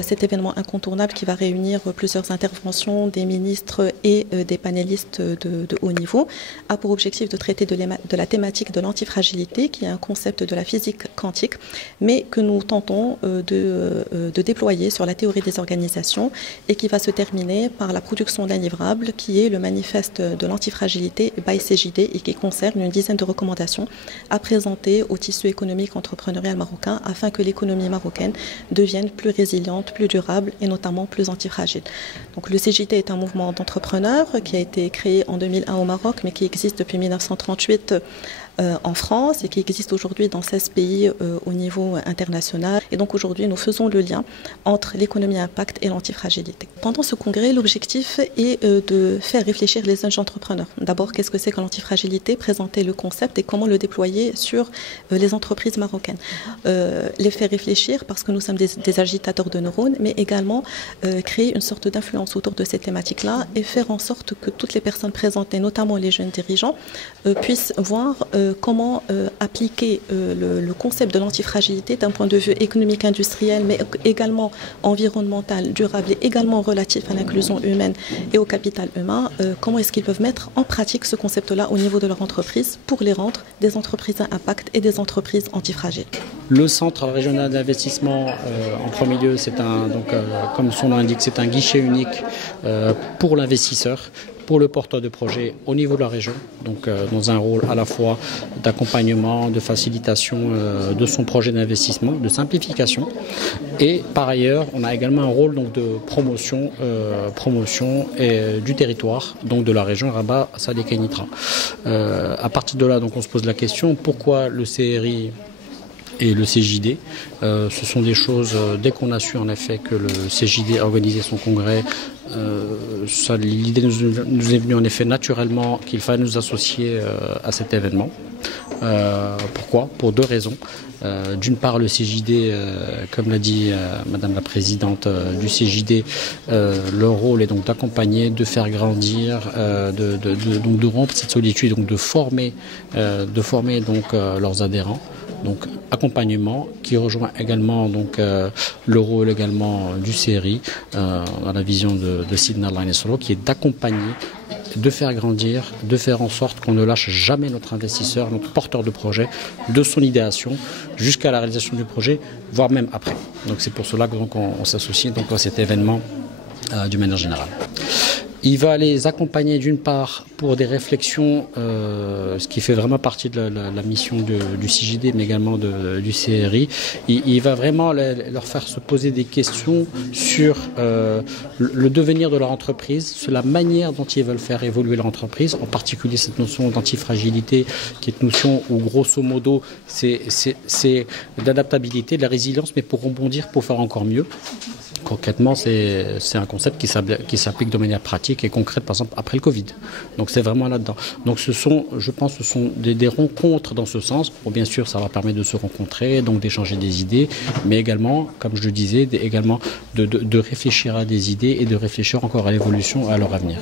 Cet événement incontournable qui va réunir plusieurs interventions des ministres et des panélistes de haut niveau a pour objectif de traiter de la thématique de l'antifragilité, qui est un concept de la physique quantique, mais que nous tentons de déployer sur la théorie des organisations et qui va se terminer par la production d'un livrable qui est le manifeste de l'antifragilité by CJD et qui concerne une dizaine de recommandations à présenter au tissu économique entrepreneurial marocain afin que l'économie marocaine devienne plus résiliente, plus durable et notamment plus antifragile. Donc le CJD est un mouvement d'entrepreneurs qui a été créé en 2001 au Maroc mais qui existe depuis 1938 en France et qui existe aujourd'hui dans 16 pays au niveau international. Et donc aujourd'hui, nous faisons le lien entre l'économie à impact et l'antifragilité. Pendant ce congrès, l'objectif est de faire réfléchir les jeunes entrepreneurs. D'abord, qu'est-ce que c'est que l'antifragilité, présenter le concept et comment le déployer sur les entreprises marocaines. Les faire réfléchir parce que nous sommes des agitateurs de neurones, mais également créer une sorte d'influence autour de ces thématiques-là et faire en sorte que toutes les personnes présentes, et notamment les jeunes dirigeants, puissent voir comment appliquer le concept de l'antifragilité d'un point de vue économique, industriel, mais également environnemental, durable et également relatif à l'inclusion humaine et au capital humain. Comment est-ce qu'ils peuvent mettre en pratique ce concept-là au niveau de leur entreprise pour les rendre des entreprises à impact et des entreprises antifragiles. Le centre régional d'investissement, en premier lieu, c'est comme son nom l'indique, c'est un guichet unique pour l'investisseur, pour le porteur de projet au niveau de la région, donc dans un rôle à la fois d'accompagnement, de facilitation de son projet d'investissement, de simplification. Et par ailleurs, on a également un rôle donc, de promotion du territoire, donc de la région Rabat, Salé, Kenitra. À partir de là, donc, on se pose la question, pourquoi le CRI et le CJD, ce sont des choses, dès qu'on a su en effet que le CJD a organisé son congrès, l'idée nous est venue en effet naturellement qu'il fallait nous associer à cet événement. Pourquoi? Pour deux raisons. D'une part, le CJD, comme l'a dit Madame la Présidente du CJD, leur rôle est donc d'accompagner, de faire grandir, donc de rompre cette solitude, donc de former donc leurs adhérents. Donc accompagnement qui rejoint également donc le rôle également du CRI dans la vision de Sidna Al-Ain qui est d'accompagner, de faire grandir, de faire en sorte qu'on ne lâche jamais notre investisseur, notre porteur de projet, de son idéation jusqu'à la réalisation du projet, voire même après. Donc c'est pour cela qu'on s'associe donc à cet événement d'une manière générale. Il va les accompagner d'une part pour des réflexions, ce qui fait vraiment partie de la mission du CJD, mais également du CRI. Il va vraiment leur faire se poser des questions sur le devenir de leur entreprise, sur la manière dont ils veulent faire évoluer leur entreprise, en particulier cette notion d'antifragilité, qui est une notion où grosso modo c'est d'adaptabilité, de la résilience, mais pour rebondir, pour faire encore mieux. Concrètement, c'est un concept qui s'applique de manière pratique et concrète, par exemple, après le Covid. Donc, c'est vraiment là-dedans. Donc, je pense que ce sont des rencontres dans ce sens. Bon, bien sûr, ça va permettre de se rencontrer, donc d'échanger des idées, mais également, comme je le disais, également de réfléchir à des idées et de réfléchir encore à l'évolution, à leur avenir.